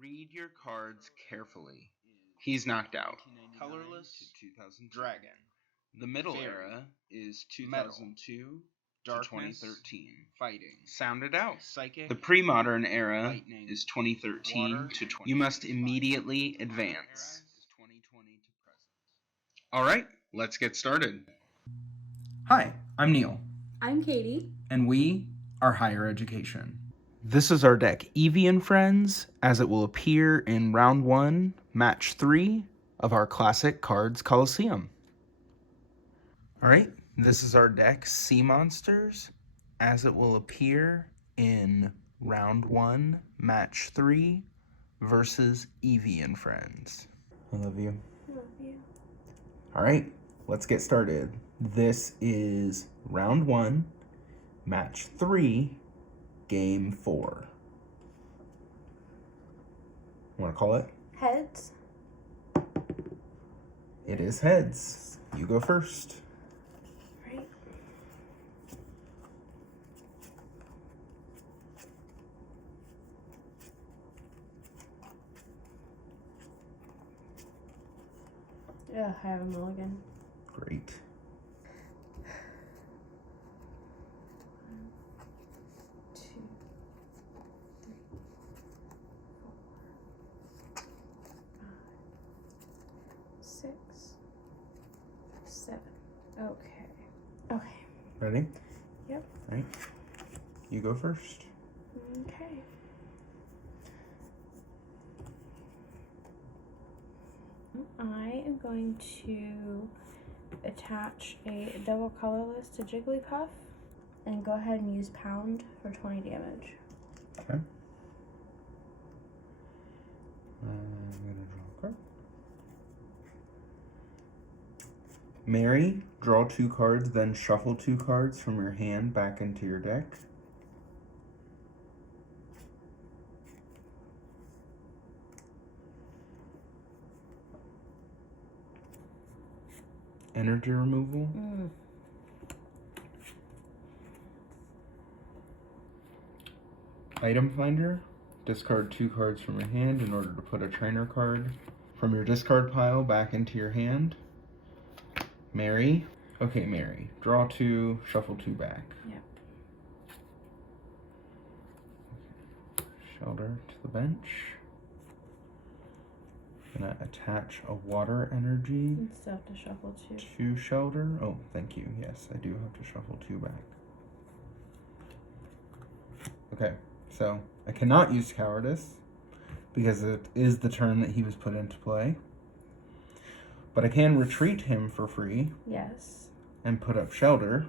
Read your cards carefully. He's knocked out. Colorless, 2000 Dragon. The Middle Era is 2002 to 2013. Fighting. Sound it out. Psychic. The Pre-Modern Era Lightning, is 2013 to 20. You must immediately advance. All right, let's get started. Hi, I'm Neil. I'm Katie. And we are Higher Education. This is our deck, Eevee Friends, as it will appear in Round 1, Match 3 of our classic Cards Colosseum. Alright, this is our deck, Sea Monsters, as it will appear in Round 1, Match 3 versus Eevee Friends. I love you. Love you. Alright, let's get started. This is Round 1, Match 3, Game 4. Want to call it? Heads. It is heads. You go first. Right. Yeah, I have a mulligan. Great. Okay. Ready? Yep. All right. You go first. Okay. I am going to attach a double colorless to Jigglypuff and go ahead and use pound for 20 damage. Okay. I'm going to draw a card. Mary, draw 2 cards, then shuffle 2 cards from your hand back into your deck. Energy removal. Item finder. Discard 2 cards from your hand in order to put a trainer card from your discard pile back into your hand. Mary. Okay, Mary. Draw 2, shuffle 2 back. Yep. Shelter to the bench. Gonna attach a water energy. And still have to shuffle 2. To shelter. Oh, thank you. Yes, I do have to shuffle 2 back. Okay, so I cannot use cowardice because it is the turn that he was put into play. But I can retreat him for free. Yes. And put up shelter.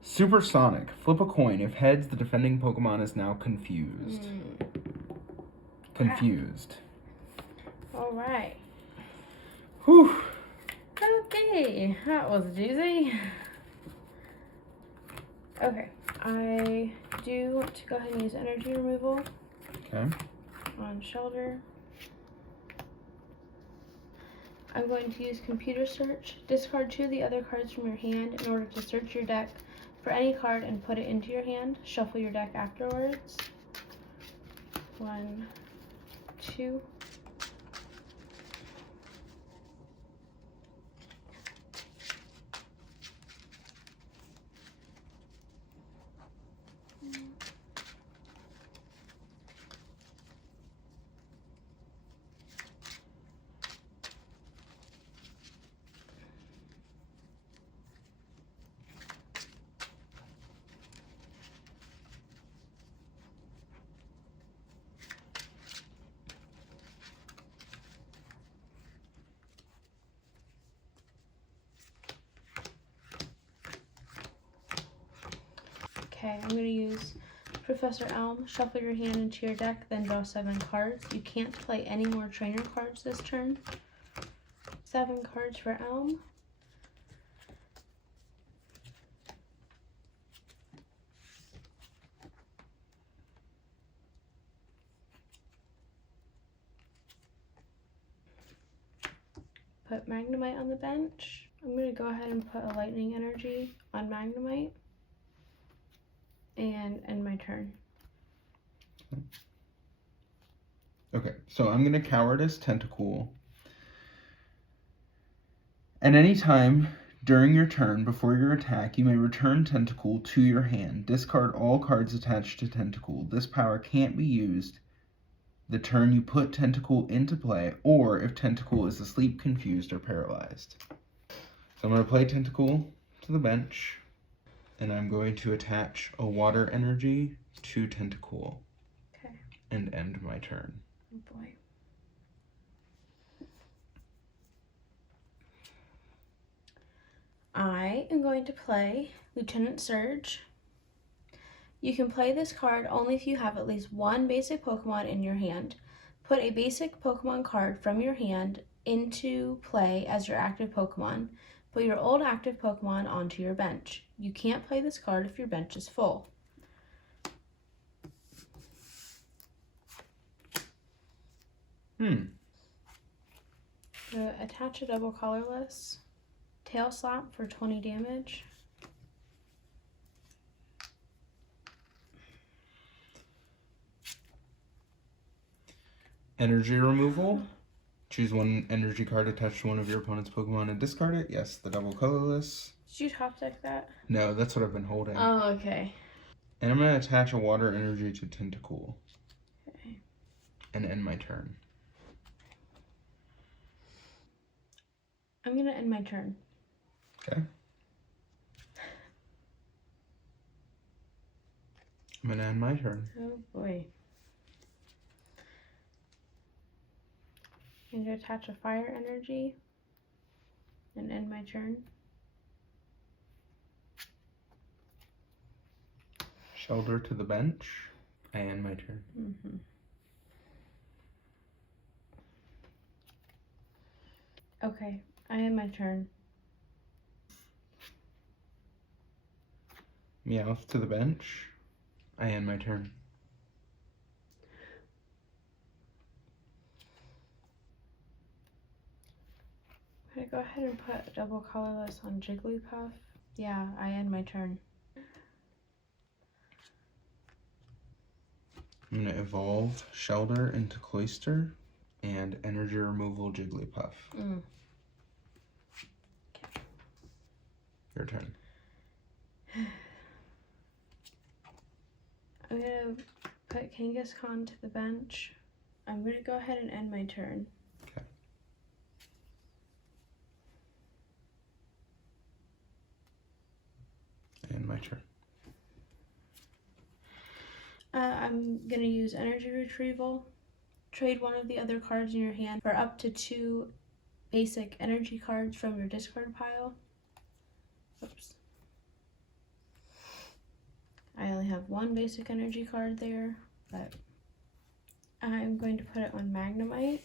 Supersonic. Flip a coin. If heads, the defending Pokemon is now confused. Confused. Alright. Whew. Okay, that was a doozy. Okay, I do want to go ahead and use energy removal. Okay. On shelter. I'm going to use computer search. Discard 2 of the other cards from your hand in order to search your deck for any card and put it into your hand. Shuffle your deck afterwards. 1, 2. Okay, I'm going to use Professor Elm. Shuffle your hand into your deck, then draw 7 cards. You can't play any more trainer cards this turn. 7 cards for Elm. Put Magnemite on the bench. I'm going to go ahead and put a Lightning Energy on Magnemite. And end my turn. Okay, so I'm going to Cowardice Tentacool. At any time during your turn before your attack, you may return Tentacool to your hand. Discard all cards attached to Tentacool. This power can't be used the turn you put Tentacool into play, or if Tentacool is asleep, confused, or paralyzed. So I'm going to play Tentacool to the bench, and I'm going to attach a Water Energy to Tentacool. Okay. And end my turn. Oh boy. I am going to play Lieutenant Surge. You can play this card only if you have at least one basic Pokemon in your hand. Put a basic Pokemon card from your hand into play as your active Pokemon. Put your old active Pokemon onto your bench. You can't play this card if your bench is full. Attach a double colorless. Tail Slap for 20 damage. Energy removal. Choose one energy card attached to one of your opponent's Pokemon and discard it. Yes, the double colorless. Did you top deck that? No, that's what I've been holding. Oh, okay. And I'm going to attach a Water Energy to Tentacool. Okay. And end my turn. I'm going to end my turn. Okay. I'm going to end my turn. Oh boy. I'm going to attach a Fire Energy and end my turn. Shelter to the bench. I end my turn. Okay, I end my turn. Meowth to the bench. I end my turn. I'm going to go ahead and put a double colorless on Jigglypuff. Yeah, I end my turn. I'm going to evolve Shelter into Cloyster and energy removal Jigglypuff. Okay. Your turn. I'm going to put Kangaskhan to the bench. I'm going to go ahead and end my turn. Okay. End my turn. I'm going to use Energy Retrieval. Trade one of the other cards in your hand for up to 2 basic energy cards from your discard pile. Oops. I only have 1 basic energy card there, but I'm going to put it on Magnemite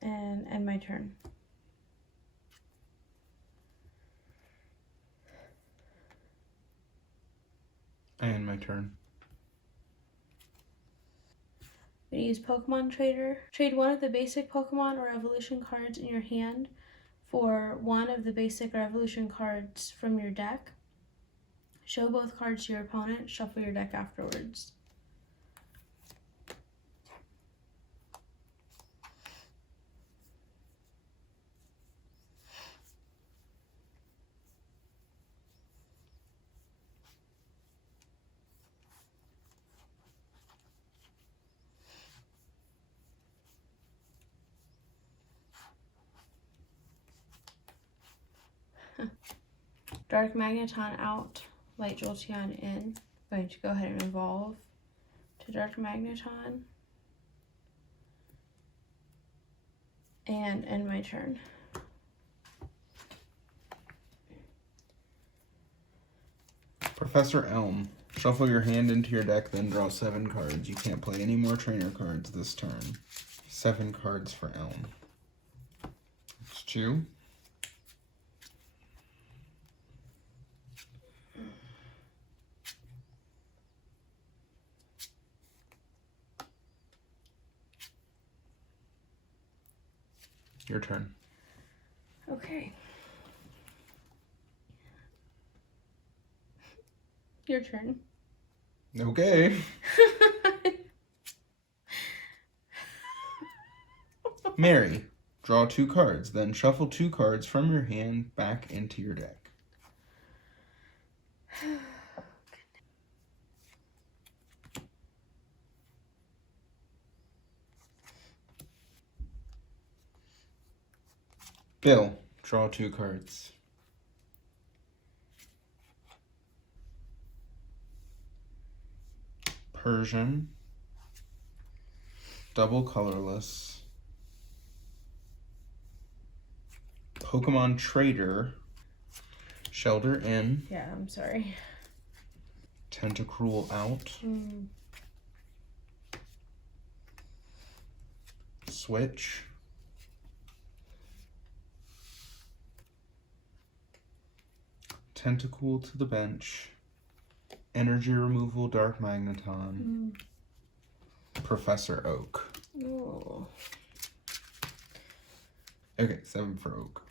and end my turn. I end my turn. I'm going to use Pokemon Trader. Trade one of the basic Pokemon or evolution cards in your hand for one of the basic or evolution cards from your deck. Show both cards to your opponent. Shuffle your deck afterwards. Dark Magneton out, Light Jolteon in. I'm going to go ahead and evolve to Dark Magneton. And end my turn. Professor Elm. Shuffle your hand into your deck, then draw 7 cards. You can't play any more trainer cards this turn. 7 cards for Elm. It's 2. Your turn. Okay. Your turn. Okay. Mary, draw 2 cards, then shuffle 2 cards from your hand back into your deck. Bill, draw 2 cards. Persian, double colorless, Pokemon Trader, Shelter in. Yeah, I'm sorry. Tentacruel out. Switch. Tentacool to the bench. Energy removal, Dark Magneton. Professor Oak. Oh. Okay, 7 for Oak.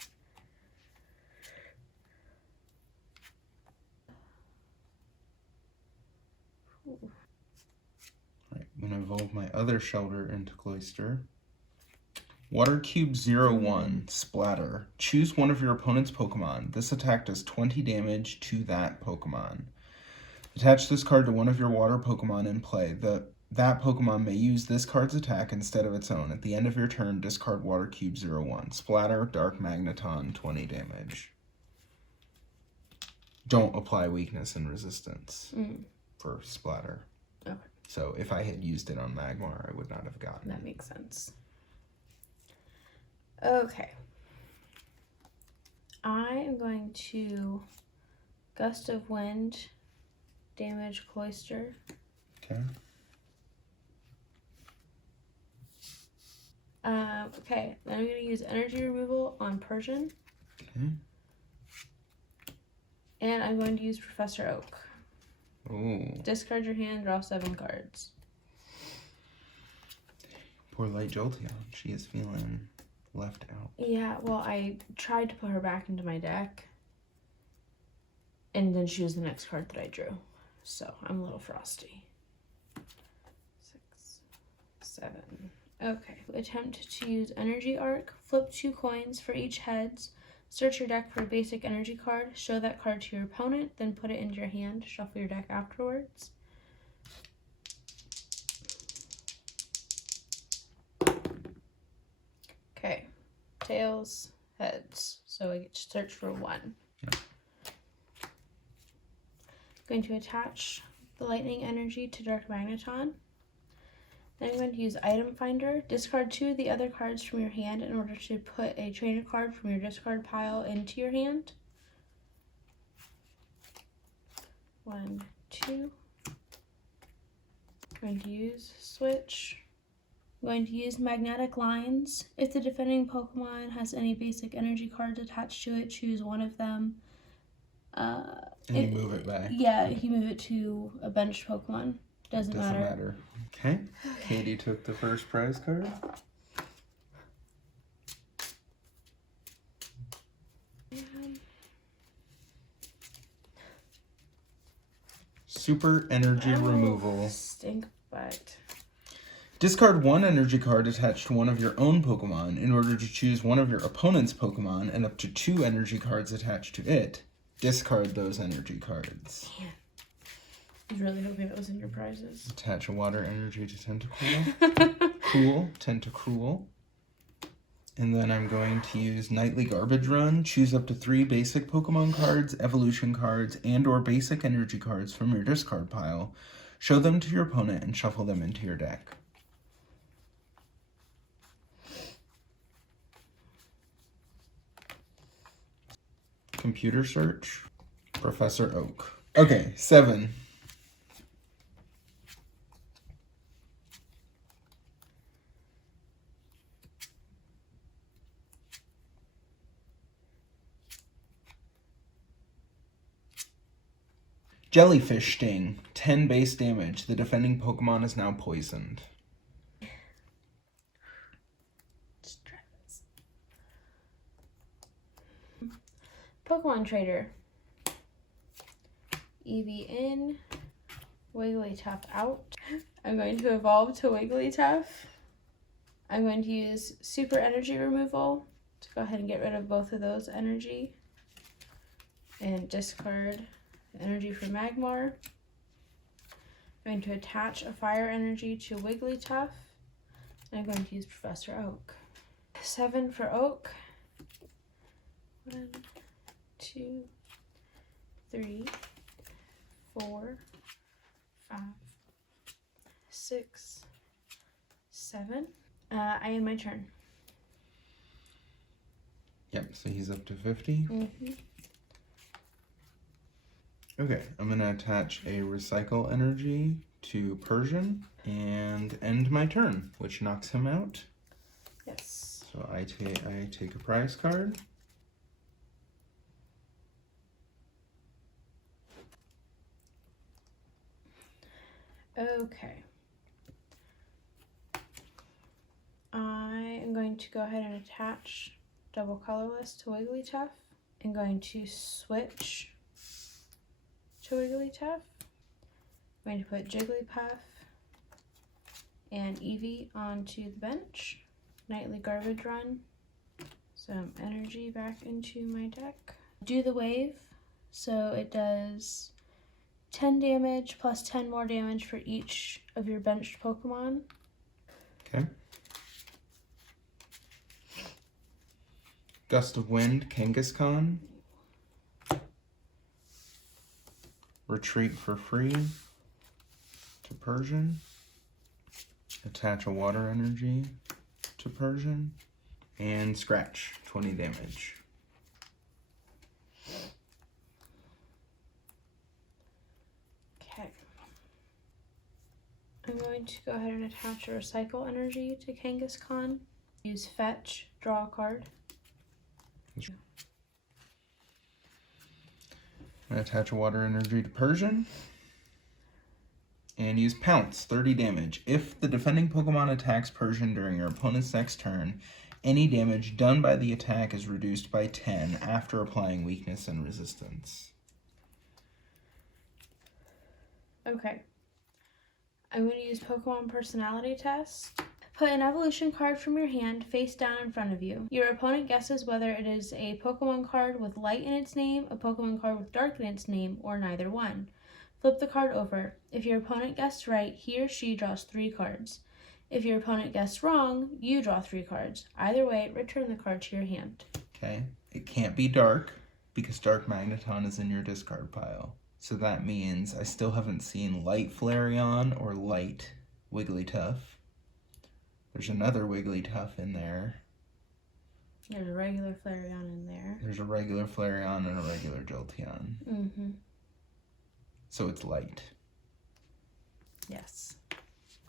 Alright, I'm going to evolve my other Shelter into Cloyster. Water Cube 01, Splatter. Choose one of your opponent's Pokemon. This attack does 20 damage to that Pokemon. Attach this card to one of your water Pokemon in play. That Pokemon may use this card's attack instead of its own. At the end of your turn, discard Water Cube 01. Splatter, Dark Magneton, 20 damage. Don't apply weakness and resistance for Splatter. Okay. So if I had used it on Magmar, I would not have gotten it. That makes sense. Okay. I am going to Gust of Wind, damage Cloyster. Okay. Okay, then I'm going to use energy removal on Persian. Okay. And I'm going to use Professor Oak. Ooh. Discard your hand, draw 7 cards. Poor Light Jolteon. She is feeling left out. Yeah, well, I tried to put her back into my deck. And then she was the next card that I drew. So, I'm a little frosty. 6, 7. Okay, attempt to use Energy Arc. Flip 2 coins for each heads. Search your deck for a basic energy card. Show that card to your opponent, then put it into your hand. Shuffle your deck afterwards. Okay, tails, heads. So I get to search for 1. Yeah. Going to attach the lightning energy to Dark Magneton. Then I'm going to use Item Finder. Discard 2 of the other cards from your hand in order to put a trainer card from your discard pile into your hand. 1, 2. I'm going to use Switch. I'm going to use Magnetic Lines. If the defending Pokemon has any basic energy cards attached to it, choose one of them. And you move it back. Yeah, you move it to a benched Pokemon. Doesn't matter. Okay. Katie took the first prize card. Super Energy Removal. Stink butt. Discard 1 energy card attached to one of your own Pokemon in order to choose one of your opponent's Pokemon and up to 2 energy cards attached to it. Discard those energy cards. Man. I was really hoping it was in your prizes. Attach a water energy to Tentacruel. Cool, Tentacruel. And then I'm going to use Nightly Garbage Run. Choose up to 3 basic Pokemon cards, evolution cards, and or basic energy cards from your discard pile. Show them to your opponent and shuffle them into your deck. Computer search. Professor Oak. Okay, 7. Jellyfish Sting, 10 base damage. The defending Pokemon is now poisoned. Let's try this. Pokemon Trader. Eevee in, Wigglytuff out. I'm going to evolve to Wigglytuff. I'm going to use super energy removal to go ahead and get rid of both of those energy and discard energy for Magmar. I'm going to attach a fire energy to Wigglytuff, and I'm going to use Professor Oak. 7 for Oak. 1, 2, 3, 4, 5, 6, 7. I end my turn. Yep, so he's up to 50. Mm-hmm. Okay, I'm going to attach a Recycle Energy to Persian and end my turn, which knocks him out. Yes. So I take a prize card. Okay. I am going to go ahead and attach Double Colorless to Wigglytuff. I'm going to switch to Wigglytuff. I'm going to put Jigglypuff and Eevee onto the bench. Nightly Garbage Run. Some energy back into my deck. Do the wave, so it does 10 damage plus 10 more damage for each of your benched Pokemon. Okay. Gust of Wind, Kangaskhan. Retreat for free to Persian. Attach a Water Energy to Persian. And Scratch, 20 damage. Okay. I'm going to go ahead and attach a Recycle Energy to Kangaskhan. Use Fetch, draw a card. I'm going to attach a Water Energy to Persian. And use Pounce, 30 damage. If the defending Pokemon attacks Persian during your opponent's next turn, any damage done by the attack is reduced by 10 after applying weakness and resistance. Okay. I'm going to use Pokemon Personality Test. Put an evolution card from your hand face down in front of you. Your opponent guesses whether it is a Pokemon card with light in its name, a Pokemon card with dark in its name, or neither one. Flip the card over. If your opponent guessed right, he or she draws 3 cards. If your opponent guessed wrong, you draw 3 cards. Either way, return the card to your hand. Okay. It can't be dark because Dark Magneton is in your discard pile. So that means I still haven't seen Light Flareon or Light Wigglytuff. There's another Wigglytuff in there. There's a regular Flareon in there. There's a regular Flareon and a regular Jolteon. Mm-hmm. So it's light. Yes.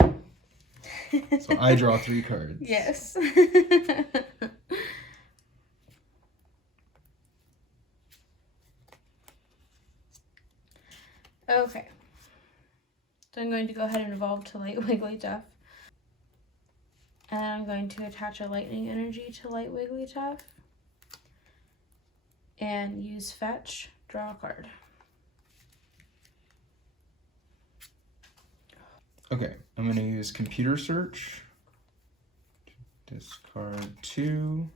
So I draw 3 cards. Yes. Okay. So I'm going to go ahead and evolve to Light Wigglytuff. And I'm going to attach a Lightning Energy to Light Wigglytuff. And use Fetch, draw a card. Okay, I'm going to use Computer Search. Discard 2.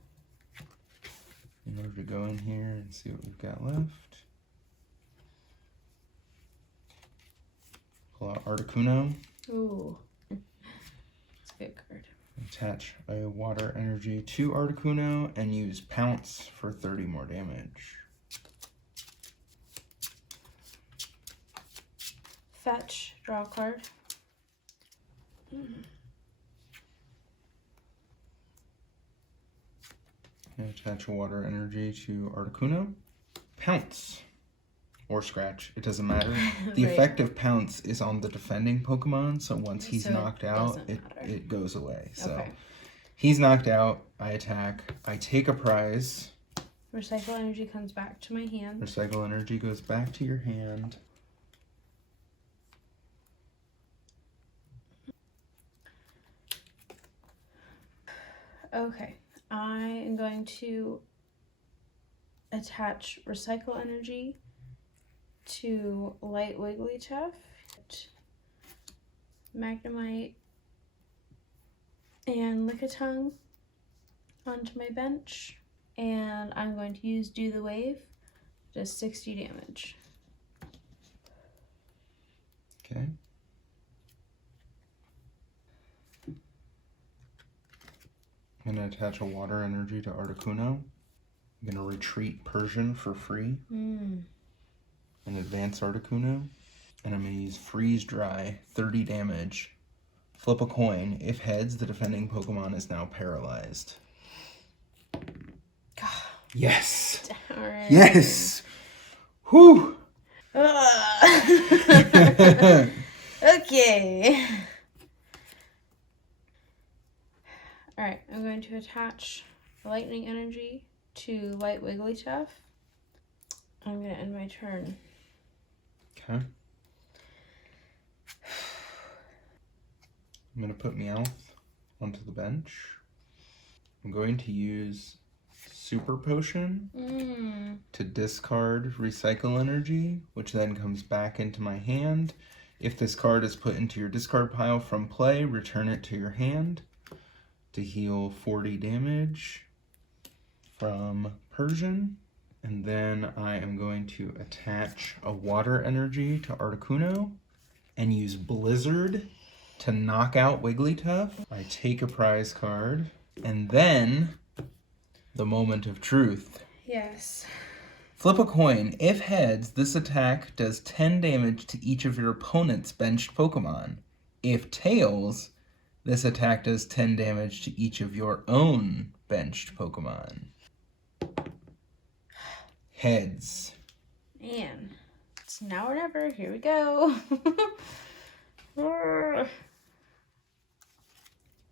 In order to go in here and see what we've got left. Pull out Articuno. Ooh. It's a good card. Attach a Water Energy to Articuno and use Pounce for 30 more damage. Fetch, draw a card. And attach a Water Energy to Articuno. Pounce. Or Scratch, it doesn't matter. The Right. effect of Pounce is on the defending Pokemon, so once he's So knocked it out, doesn't matter. it goes away. So Okay. he's knocked out, I attack, I take a prize. Recycle Energy comes back to my hand. Recycle Energy goes back to your hand. Okay. I am going to attach Recycle Energy to Light Wigglytuff, Magnemite, and Lickitung onto my bench. And I'm going to use Do the Wave, does 60 damage. Okay. I'm going to attach a Water Energy to Articuno. I'm going to retreat Persian for free. And advance Articuno. And I'm going to use Freeze Dry, 30 damage. Flip a coin. If heads, the defending Pokemon is now paralyzed. Yes! Darn. Yes! Whew! Okay. Alright, I'm going to attach the Lightning Energy to Light Wigglytuff. I'm going to end my turn. Okay. I'm going to put Meowth onto the bench. I'm going to use Super Potion to discard Recycle Energy, which then comes back into my hand. If this card is put into your discard pile from play, return it to your hand to heal 40 damage from Persian. And then I am going to attach a Water Energy to Articuno and use Blizzard to knock out Wigglytuff. I take a prize card, and then the moment of truth. Yes. Flip a coin. If heads, this attack does 10 damage to each of your opponent's benched Pokemon. If tails, this attack does 10 damage to each of your own benched Pokemon. Heads. Man, it's now or never. Here we go.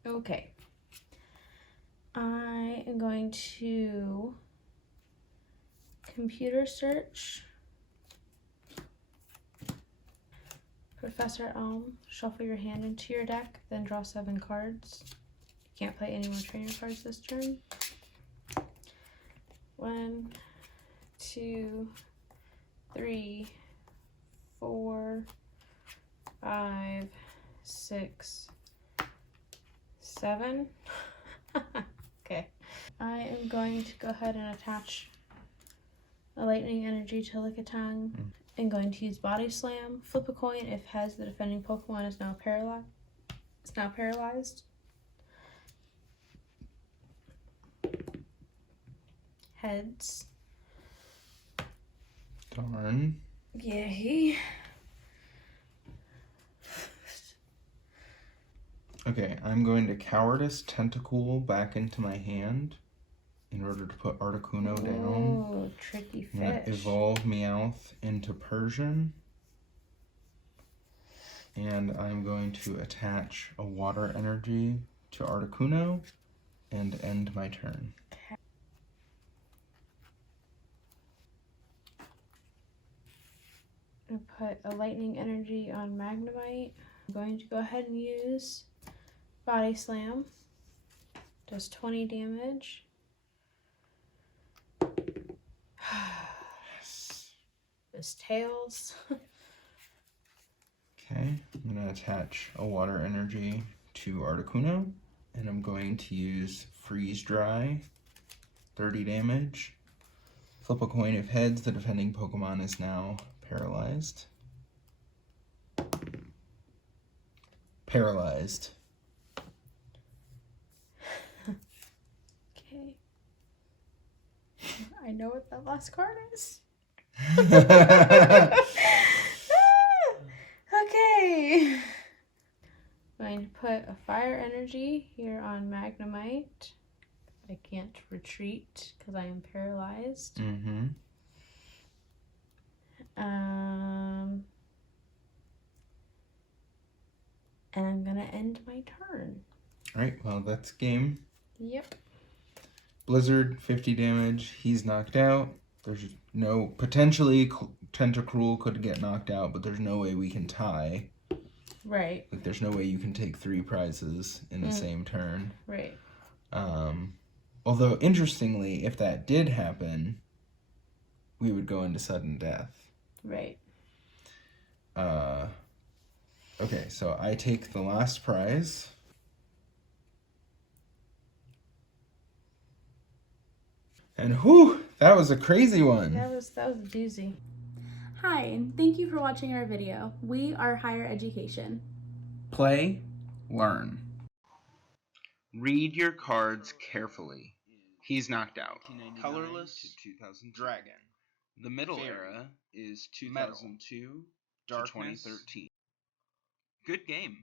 Okay. I am going to computer search Professor Elm, shuffle your hand into your deck, then draw 7 cards. You can't play any more trainer cards this turn. 1, 2, 3, 4, 5, 6, 7. Okay. I am going to go ahead and attach a Lightning Energy to Lickitung. I'm going to use Body Slam. Flip a coin. If heads, the defending Pokemon is now paralyzed. It's now paralyzed. Heads. Darn. Yay. Okay, I'm going to Cowardice Tentacool back into my hand in order to put Articuno down. Oh, tricky I'm going to fish. evolve Meowth into Persian. And I'm going to attach a Water Energy to Articuno and end my turn. I'm going to put a Lightning Energy on Magnemite. I'm going to go ahead and use Body Slam. Does 20 damage. This tails. Okay, I'm going to attach a Water Energy to Articuno, and I'm going to use Freeze Dry, 30 damage. Flip a coin. If heads, the defending Pokemon is now paralyzed. Paralyzed. Okay. I know what that last card is. Okay. I'm going to put a Fire Energy here on Magnemite. I can't retreat because I am paralyzed. And I'm going to end my turn. Alright, well, that's game. Yep. Blizzard, 50 damage. He's knocked out. There's no... Potentially, Tentacruel could get knocked out, but there's no way we can tie. Right. Like, there's no way you can take 3 prizes in the same turn. Right. Although, interestingly, if that did happen, we would go into sudden death. Right. Okay, so I take the last prize. And whew, that was a crazy one. That was a doozy. Hi, and thank you for watching our video. We are Higher Education. Play, learn. Read your cards carefully. He's knocked out. Colorless to 2000 Dragon. The middle era is 2002 to 2013. Good game.